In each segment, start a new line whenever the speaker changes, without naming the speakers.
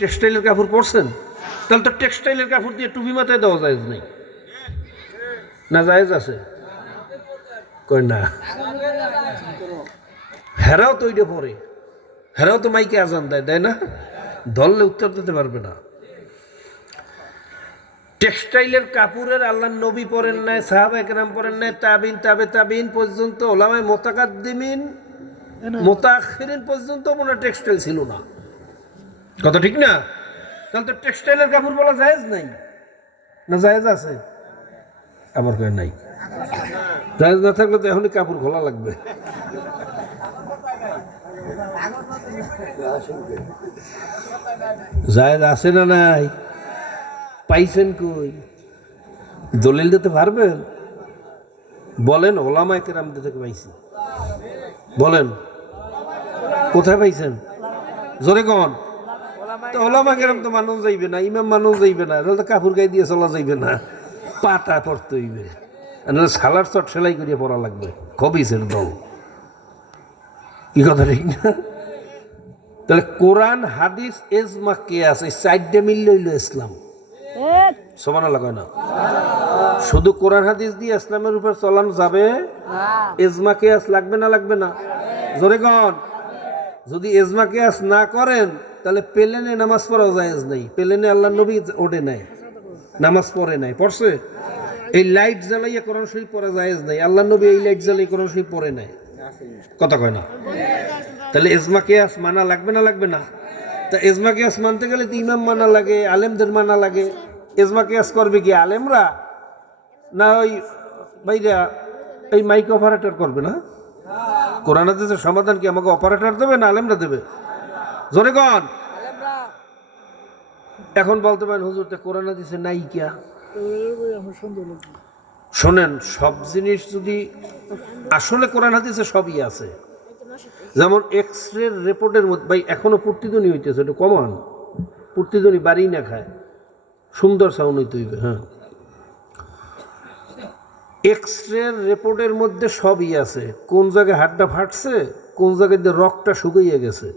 টেক্সটাইলের কাপড় পরছেন? তাহলে তো টেক্সটাইলের কাপড় দিয়ে টুপি মাথায় দেওয়া যায় নেই। না জায়েজ আছে? কই না। হেরাও তো ওইটা পরে। হেরাও তো মাইকে আজান দেয় দেয় না? ধরলে উত্তর দিতে পারবে না। টেক্সটাইলের কাপড়ের আল্লাহ নবী পরেন নাই, সাহাবা একরাম পরেন নাই, তাবিন, তাবে তাবিন পর্যন্ত ওলামায় মোতাকাদ্দিমিন মোতাখিরিন পর্যন্ত মনে টেক্সটাইল ছিল না। কথা ঠিক না? তাহলে তো টেক্সটাইলের কাপড় বলা জায়েজ নাই? না জায়েজ আছে? আমার কাছে নাই। জায়েজ না থাকলে তো এখনই কাপড় খোলা লাগবে। জায়েজ আছে না নাই? পাইছেন কই? দলিল দিতে পারবেন? বলেন, ওলামায় কেরাম থেকে পাইছি। বলেন, কোথায় পাইছেন? জোরে কন। তো ওলামা কেরাম তো মানুষ যাইবে না ইমাম মানুষ যাইবে না তাহলে তো কাপড় গায়ে দিয়ে চলা যাইবে না পাতা পড়তে হইবে। নাহলে সালার চট সেলাই করিয়ে পড়া লাগবে খবিসের দল। কি কথা ঠিক না? তাহলে কোরআন হাদিস এজমা কে আছে চারটে মিললে হইল ইসলাম। সমানা লাগায় না? শুধু কোরআন হাদিস দিয়ে ইসলামের উপর চলানো যাবে? এজমা কেয়াস লাগবে না লাগবে না? জোরে যদি এজমা কেয়াস না করেন তাহলে পেলেনে নামাজ পড়াও জায়েজ নাই। পেলেনে আল্লাহ নবী ওঠে নাই। নামাজ পড়ে নাই। পড়ছে? এই লাইট জ্বালাইয়া কোরআন শরীফ পড়া জায়েজ নাই। আল্লাহ নবী এই লাইট জ্বালাই কোরআন শরীফ পড়ে নাই। কথা কয় না? তাহলে এজমা কেয়াস মানা লাগবে না লাগবে না? তা এজমা কেয়াস মানতে গেলে তো ইমাম মানা লাগে, আলেমদের মানা লাগে। এজমা কেয়াস করবে কি আলেমরা? না ওই ভাইরা, এই মাইক অপারেটর করবে না? কোরআন সমাধান কি আমাকে অপারেটর দেবে না আলেমরা দেবে? জোরে কন। এখন বলতে পারেন হুজুর তে কোরআন হাদিসে নাই কিয়া? শোনেন সব জিনিস যদি আসলে কোরআন হাদিসে সবই আছে। যেমন এক্স রে রিপোর্টের মধ্যে ভাই এখনও প্রতিধ্বনি হইতেছে একটু কমান। প্রতিধ্বনি বাড়ি না খায়। সুন্দর সাউন্ড হইতে হইবে হ্যাঁ। এক্স রে রিপোর্টের মধ্যে সবই আছে। কোন জায়গায় হাড্ডা ফাটছে কোন জায়গায় রক্তটা শুকিয়ে গেছে।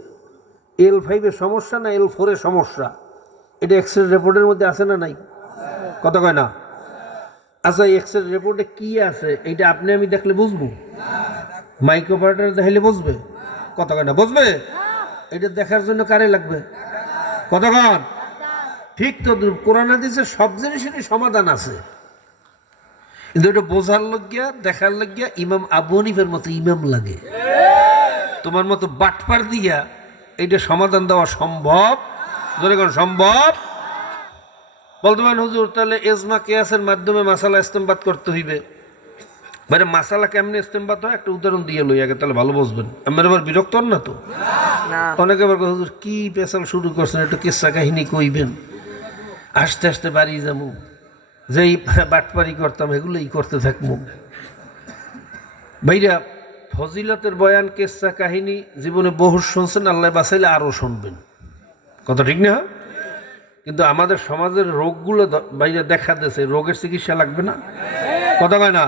এল ফাইভের সমস্যা না এল ফোরের সমস্যা? এটা এক্স রে রিপোর্টের মধ্যে আছে না নাই? কথা কয় না? আচ্ছা এক্স রে রিপোর্টে কি আছে? এইটা আপনি আমি দেখলে বুঝব। মাইক্রো অপারেটর দেখলে বুঝবে? কয় না, বুঝবে? এটা দেখার জন্য কারে লাগবে? কতক্ষণ ঠিক তো কোরআন হাদিসে সব জিনিসেরই সমাধান আছে। কিন্তু এটা বোঝার লাগিয়া দেখার লাগিয়া ইমাম আবু হানিফের মতো ইমাম লাগে। তোমার মতো বাটপার দিয়া এইটা সমাধান দেওয়া সম্ভব? সম্ভব? বলতে পারেন হুজুর তাহলে এজমা কেয়াসের মাধ্যমে মাসালা ইস্তেমবাদ করতে হইবে। মানে মাসালা কেমনি ইস্তেমবাদ হয়? একটা উদাহরণ দিয়ে লই আগে তাহলে ভালো বুঝবেন। আমার আবার বিরক্ত হন না তো? অনেকে আবার হুজুর কি পেশাল শুরু করছেন? একটু কিস্সা কাহিনী কইবেন। আস্তে আস্তে বাড়ি যাব যেই বাটপারি করতাম এগুলোই করতে থাকব ভাইরা ফজিলতের বয়ান, কেসা কাহিনী জীবনে বহু শুনছেন, আল্লাহ বাসাইলে আরও শুনবেন। কথা ঠিক না? কিন্তু আমাদের সমাজের রোগগুলো বাইরে দেখা দিয়েছে, রোগের চিকিৎসা লাগবে না? কথা কয় না?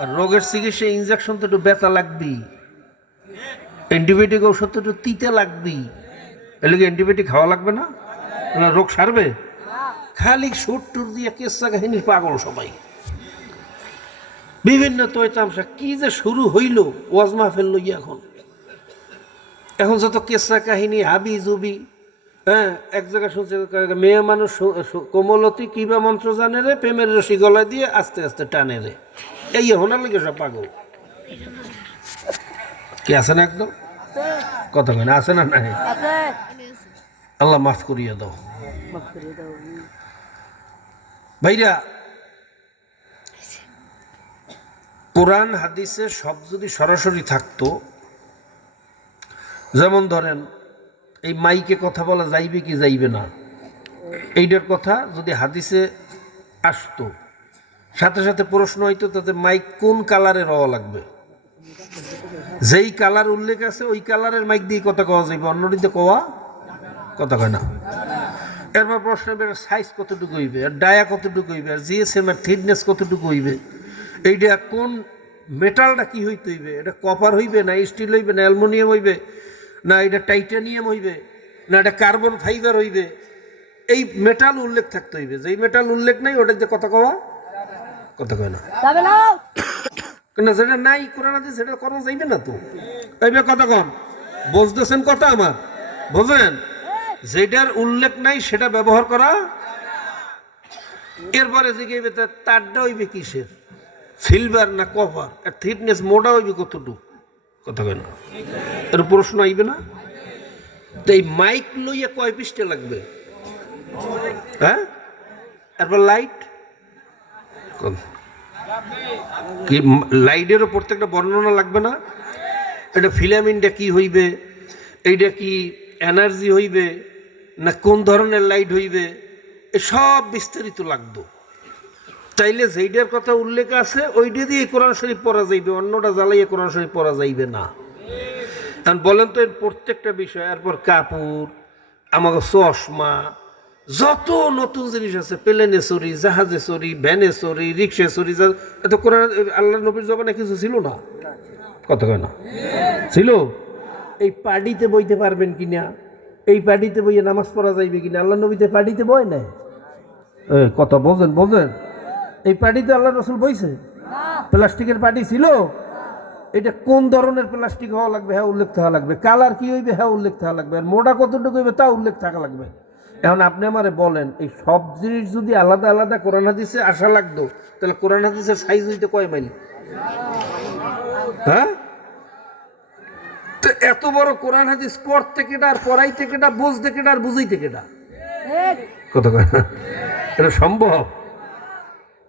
আর রোগের চিকিৎসা ইনজেকশন তো একটু ব্যথা লাগবেই। অ্যান্টিবায়োটিক ওষুধ তো একটু তিতে লাগবেই। এর অ্যান্টিবায়োটিক খাওয়া লাগবে না, রোগ সারবে? খালি সুর টুর দিয়ে কেসা কাহিনীর পাগল সবাই। বিভিন্ন তৈতামশা কি যে শুরু হইল ওয়াজমা লইয়া এখন? এখন যত কেসা কাহিনী হাবি জুবি হ্যাঁ এক জায়গায় শুনছে মেয়ে মানুষ কোমলতি কিবা মন্ত্র জানে রে প্রেমের রশি গলায় দিয়ে আস্তে আস্তে টানে রে। এই হোনার লিগে সব পাগল। কি আছে না একদম? কথা কেন আছে না নাই? আল্লাহ মাফ করিয়ে দাও। ভাইরা কোরআন, হাদিসে সব যদি সরাসরি থাকতো, যেমন ধরেন, এই মাইকে কথা বলা যাইবে কি যাইবে না, এইটার কথা যদি হাদিসে আসতো, সাথে সাথে প্রশ্ন হইতো তাতে মাইক কোন কালারের হওয়া লাগবে? যেই কালার উল্লেখ আছে, ওই কালারের মাইক দিয়ে কথা কওয়া যাইবে, অন্যটিতে কওয়া কথা কয় না। এরপর প্রশ্ন সাইজ কতটুকু হইবে আর ডায়া কতটুকু হইবে আর জিএসএম এর থিকনেস কতটুকু হইবে? এইটা কোন মেটালটা কি হইতে হইবে? এটা কপার হইবে না স্টিল হইবে না অ্যালুমিনিয়াম হইবে? না এটা টাইটানিয়াম হইবে? না এটা কার্বন ফাইবার হইবে? এই মেটাল উল্লেখ থাকতে হইবে। যেই মেটাল উল্লেখ নাই ওটা যে কথা কওয়া? কথা কয় না।
না।
যেটা নাই কোরআন আছে সেটা করা যাইবে না তো। তাইবে কথা কম। বুঝতেছেন কথা আমার? বোঝেন যেটার উল্লেখ নাই সেটা ব্যবহার করা এরপরে জিজ্ঞেবে তারটা হইবে কিসের? সিলভার না কভার আর থিকনেস মোটা হইবে কতটুকু? কথা কয় না। এর প্রশ্ন আইবে না? তো এই মাইক লইয়া কয় পৃষ্ঠে লাগবে? হ্যাঁ? তারপর লাইট কোন? কি লাইটেরও প্রত্যেকটা বর্ণনা লাগবে না? এটা ফিলামিনটা কি হইবে? এইটা কি এনার্জি হইবে? না কোন ধরনের লাইট হইবে? এসব বিস্তারিত লাগতো চাইলে যেইটার কথা উল্লেখ আছে ওইটা দিয়ে কোরআন শরীফ পড়া যাইবে অন্যটা জ্বালাইয়ে কোরআন শরীফ পড়া যাইবে না। কারণ বলেন তো এর প্রত্যেকটা বিষয় এরপর কাপড় আমাকে চশমা যত নতুন জিনিস আছে প্লেনে চুরি জাহাজে চুরি ভ্যানে চুরি রিক্সে যা- এত কোরআন আল্লাহ নবীর জবানে কিছু ছিল না? কত কয় না? ছিল? এই পাডিতে বইতে পারবেন কিনা? এই পাডিতে বইয়ে নামাজ পড়া যাইবে কিনা? আল্লাহ নবীতে পাডিতে বয় এ, কথা বোঝেন বোঝেন। এই পাডিতে আল্লাহ রসুল বইছে? প্লাস্টিকের পাটি ছিল? এটা কোন ধরনের প্লাস্টিক হওয়া লাগবে? হ্যাঁ উল্লেখ থাকা লাগবে। কালার কি হইবে? হ্যাঁ উল্লেখ থাকা লাগবে। আর মোটা কতটুকু হইবে তা উল্লেখ থাকা লাগবে। এখন আপনি আমারে বলেন এই সব জিনিস যদি আলাদা আলাদা কোরআন হাদিসে আসা লাগতো তাহলে কোরআন হাদিসের সাইজ হইতে কয় মাইল? হ্যাঁ? তো এত বড় কোরআন হাদিস পড়তে কেটা আর পড়াইতে কেটা বুঝতে কেটা আর বুঝাইতে কেটা কয়? এটা সম্ভব?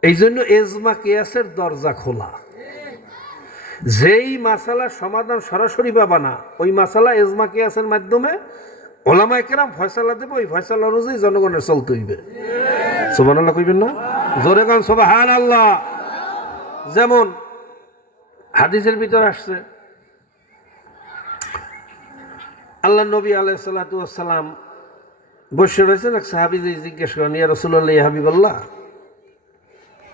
এই জন্য এজমা কেয়াসের দরজা খোলা। যেই মাসালার সমাধান সরাসরি পাবা না, ওই মাসালা এজমা কেয়াসের মাধ্যমে ওলামা একরাম ফয়সালা দেবে, ওই ফয়সালা অনুযায়ী জনগণের চলতে হইবে সোবান আল্লাহ কইবেন না? জোরে গান সোবাহান আল্লাহ যেমন হাদিসের ভিতর আসছে, আল্লাহ নবী আলাইসাল্লাম বসে রয়েছেন এক সাহাবি জিজ্ঞেস করেন, ইয়া রসুল্লাহ হাবিবাল্লাহ?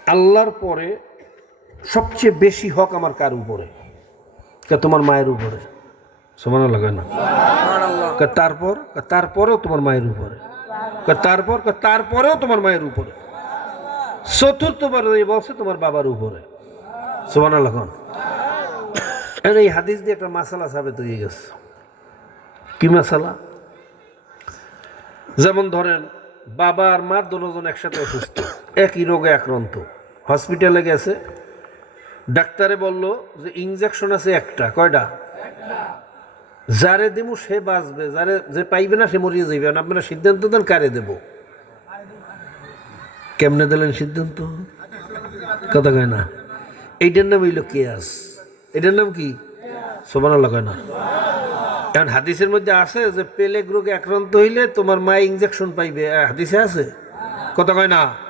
আল্লাহর পরে সবচেয়ে বেশি হক আমার কার উপরে? কে তোমার মায়ের উপরে? সমান লাগে না? কে তারপর? তারপরেও তোমার মায়ের উপরে। কে তারপর? কে তারপরেও তোমার মায়ের উপরে। চতুর্থবার এই বলছে তোমার বাবার উপরে। সমান লাগান এই হাদিস দিয়ে একটা মাসালা সাবেত হয়ে গেছে। কি মাসালা? যেমন ধরেন বাবা আর মা দুজন একসাথে অসুস্থ। একই রোগে আক্রান্ত। হসপিটালে গেছে। ডাক্তারে বলল যে ইঞ্জেকশন আছে একটা কয়টা? যারে দেবো সে বাঁচবে যারে যে পাইবে না সে মরিয়ে যাইবে। আপনারা সিদ্ধান্ত দেন কারে দেব? কেমনে দিলেন সিদ্ধান্ত? কথা কয় না। এইটার নাম হইল কেয়াস। এটার নাম কি? সোমান কয় না। এখন হাদিসের মধ্যে আছে যে পেলেগ রোগে আক্রান্ত হইলে তোমার মা ইঞ্জেকশন পাইবে। হাদিসে আছে? কথা কয় না।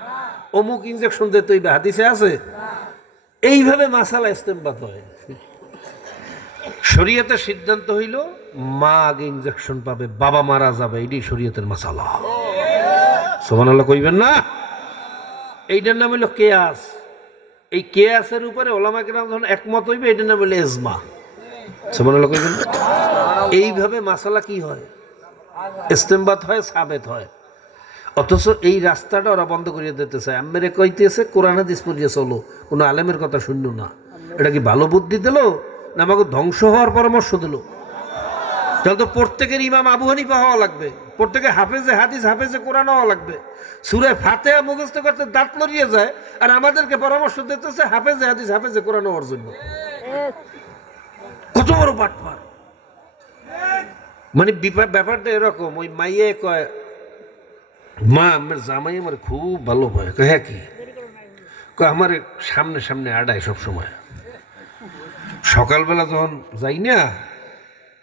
অমুক ইঞ্জেকশন দিতে হইবে হাদিসে আছে? এইভাবে মাসালা ইস্তেমবাদ হয়। শরীয়তের সিদ্ধান্ত হইল, মা আগে ইঞ্জেকশন পাবে, বাবা মারা যাবে, এটাই শরীয়তের মাসালা। সোমান আল্লাহ কইবেন না? এইটার নাম হইল কেয়াস। এই কেয়াসের উপরে ওলামা নাম যখন একমত হইবে, এটার নাম হইল এজমা। সোমান আল্লাহ কইবেন? এইভাবে মাসালা কি হয়? ইস্তেমবাদ হয়, সাবেত হয়। অথচ এই রাস্তাটা ওরা বন্ধ করিয়ে দিতে চায় আমেরে কইতেছে, কোরআন, হাদিস পড়িয়ে চলো। কোনো আলেমের কথা শুনল না। এটা কি ভালো বুদ্ধি দিল? না আমাকে ধ্বংস হওয়ার পরামর্শ দিল? তাহলে তো প্রত্যেকের ইমাম আবু হানিফা হওয়া লাগবে। প্রত্যেকে হাফেজে হাদিস, হাফেজে কোরআন হওয়া লাগবে। সুরে ফাতে মুখস্থ করতে দাঁত লড়িয়ে যায় আর আমাদেরকে পরামর্শ দিতেছে হাফেজে হাদিস, হাফেজে কোরআন হওয়ার জন্য। কত বড় বাটপার। মানে ব্যাপারটা এরকম, ওই মাইয়ে কয় মা আমার জামাই আমার খুব ভালো কয়, হ্যাঁ কি? আমার সামনে সামনে আডায় সব সময় সকালবেলা যখন যাই না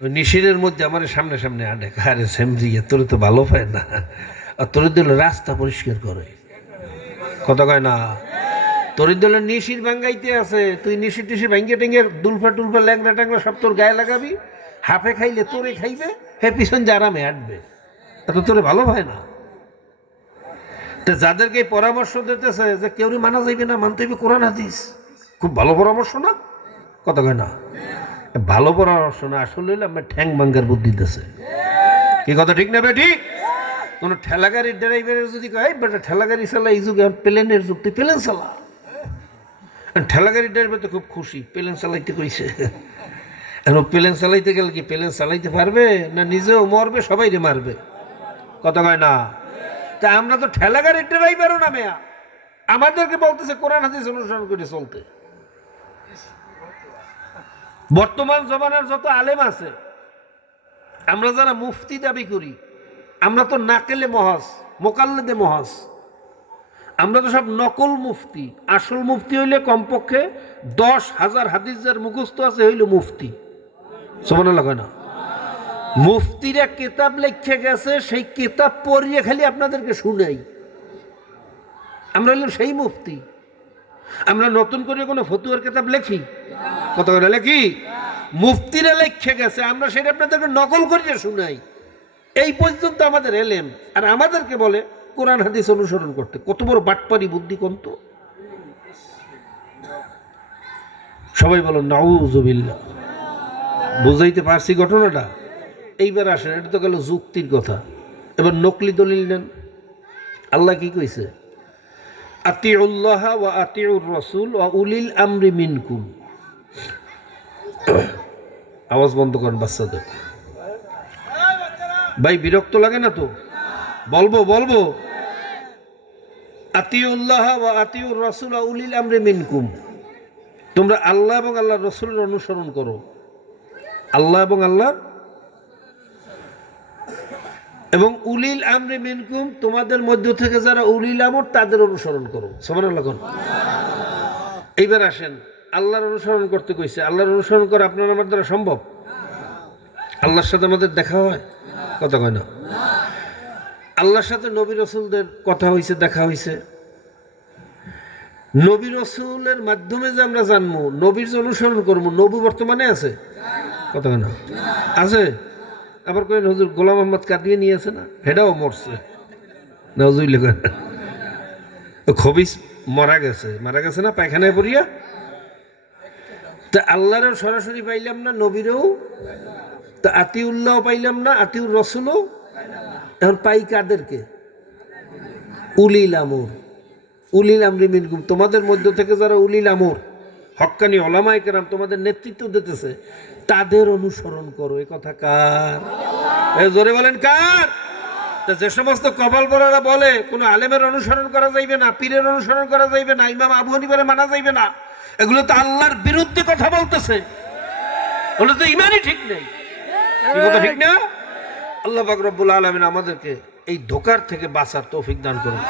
ওই নিশিরের মধ্যে আমার সামনে সামনে আডে আরে সেমরিয়া তোর তো ভালো পায় না। আর তোর দিল রাস্তা পরিষ্কার করে। কথা কয় না? তোর দিল নিশির ভাঙ্গাইতে আছে। তুই নিশির টিশির ভাঙ্গে টেঙ্গে দুলফা টুলফা ল্যাংরা ট্যাংরা সব তোর গায়ে লাগাবি। হাফে খাইলে তোরে খাইবে হে পিছন যে আরামে আটবে। এত তোরে ভালো হয় না। তো যাদেরকে পরামর্শ দিতেছে যে কেউ মানা যাইবে না, মানতে হইবে কোরআন, হাদিস। খুব ভালো পরামর্শ না? কথা কয় না? ভালো পরামর্শ না, আসলে আমার ঠ্যাং ভাঙ্গার বুদ্ধি দিতেছে। কি কথা ঠিক না বে ঠিক কোনো ঠেলা গাড়ির ড্রাইভারের যদি কয় বেটা ঠেলা গাড়ি চালা, এই যুগে প্লেনের যুগ, তুই প্লেন চালা। ঠেলা গাড়ির ড্রাইভার তো খুব খুশি, প্লেন চালাইতে কইছে। এখন প্লেন চালাইতে গেলে কি প্লেন চালাইতে পারবে না নিজেও মরবে, সবাই রে মারবে? কথা কয় না? তা আমরা তো ঠেলা গাড়ির ড্রাইভারও না মেয়া। আমাদেরকে বলতেছে, কোরআন, হাদিস অনুসরণ করে চলতে। বর্তমান জমানার যত আলেম আছে, আমরা যারা মুফতি দাবি করি, আমরা তো নাকেলে মহাজ, মোকাল্লেদে মহাজ। আমরা তো সব নকল মুফতি। আসল মুফতি হইলে কমপক্ষে দশ হাজার হাদিস যার মুখস্থ আছে, হইল মুফতি। সমান লাগে না? মুফতিরা কেতাব লেখে গেছে, সেই কেতাব পড়িয়ে খালি আপনাদেরকে শুনাই। আমরা হইলাম সেই মুফতি। আমরা নতুন করে কোনো ফতুয়ার কেতাব লেখি? কত করে লেখি? মুফতিরা লেখে গেছে, আমরা সেটা আপনাদেরকে নকল করিয়ে শুনাই। এই পর্যন্ত আমাদের এলেম। আর আমাদেরকে বলে, কোরআন হাদিস অনুসরণ করতে। কত বড় বাটপারি বুদ্ধি কন্ত সবাই বলো নাউজুবিল্লাহ বুঝাইতে পারছি ঘটনাটা? এইবার আসেন, এটা তো গেল যুক্তির কথা। এবার নকলি দলিল নেন। আল্লাহ কি কইছে? আতিউল্লাহ ওয়া আতিউর রসুল ওয়া উলিল আমরি মিনকুম। আওয়াজ বন্ধ করেন বাচ্চাদের। ভাই, বিরক্ত লাগে না তো? বলব বলব। আতিউল্লাহ ওয়া আতিউর রসুল ওয়া উলিল আমরি মিনকুম। তোমরা আল্লাহ এবং আল্লাহ রসুলের অনুসরণ করো। আল্লাহ এবং আল্লাহ এবং উলিল আমরে মিনকুম, তোমাদের মধ্য থেকে যারা উলিল আমর, তাদের অনুসরণ করো। আল্লাহ এইবার আসেন, আল্লাহর অনুসরণ করতে কইছে। আল্লাহর অনুসরণ করা আপনার আমার দ্বারা সম্ভব? আল্লাহর সাথে আমাদের দেখা হয়? কথা কয় না। আল্লাহর সাথে নবী রসুলদের কথা হয়েছে দেখা হয়েছে নবী রসুলের মাধ্যমে যে আমরা জানব নবীর অনুসরণ করব নবী বর্তমানে আছে? কথা না। আছে? আবার কই হুজুর গোলাম মোহাম্মদ কাটিয়ে নিয়ে আছে না? হেটাও মরছে। নজুইল খবিস মারা গেছে। মারা গেছে না? পায়খানায় পড়িয়া? তা আল্লাহরও সরাসরি পাইলাম না, নবীরও? তা আতিউল্লাহ পাইলাম না, আতিউর রসুলও? এখন পাই কাদেরকে? উলিল আমর। উলিল আমরি মিনকুম। তোমাদের মধ্য থেকে যারা উলিল আমর। হক্কানি ওলামাই কেরাম তোমাদের নেতৃত্ব দিতেছে, তাদের অনুসরণ করো, এ কথা কার? জোরে বলেন কার? যে সমস্ত কপাল পরারা বলে, কোনো আলেমের অনুসরণ করা যাইবে না, পীরের অনুসরণ করা যাইবে না, ইমাম আবু হানিফারে মানা যাইবে না, এগুলো তো আল্লাহর বিরুদ্ধে কথা বলতেছে। ওগুলো তো ইমানই ঠিক নেই। ঠিক না? আল্লাহ পাক আলমিন আমাদেরকে এই ধোকার থেকে বাঁচার তৌফিক দান করুন।